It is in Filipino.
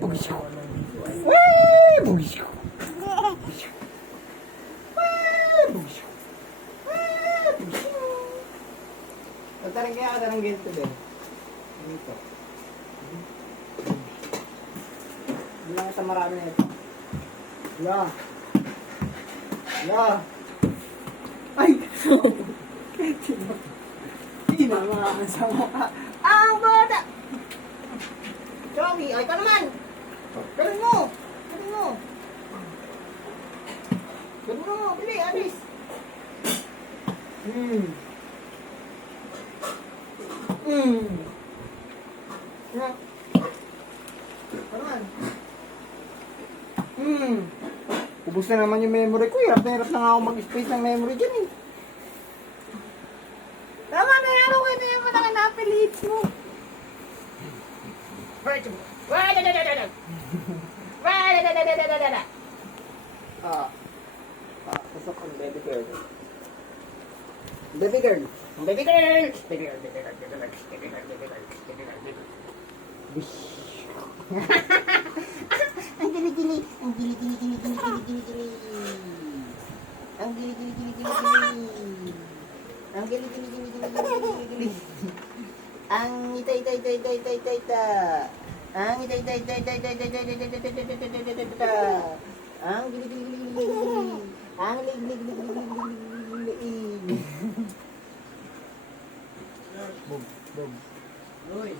Bugisyo. Wee! Bugisyo. Bugisyo. Wee! Bugisyo. Wee! Bugisyo. Tarang kaya ka, tarang ganito din. Dito. Bilang sa marami na ito. La. La. Ay! Tinamaan sa mukha. Ang bata! Joey, ay ka naman! Galing mo! Galing mo! Galing mo! Bili, alis! Na. Ka naman? Ubus na naman yung memory ko. Hirap na nga ako mag-space ng memory dyan eh. Tama na yan ako. Ito yung mga na-affiliates mo. Pasok ang baby girl. Baby girl. Baby girl. Baby girl. Baby girl. Baby girl. Baby girl. Baby girl. Baby girl. Baby girl. Ang gili-gili. Ang gili-gili. Ang gili-gili. Ang gili-gili. Ang ita. Ang ita. Ang gili-gili. Ang lig. Boom. Uy.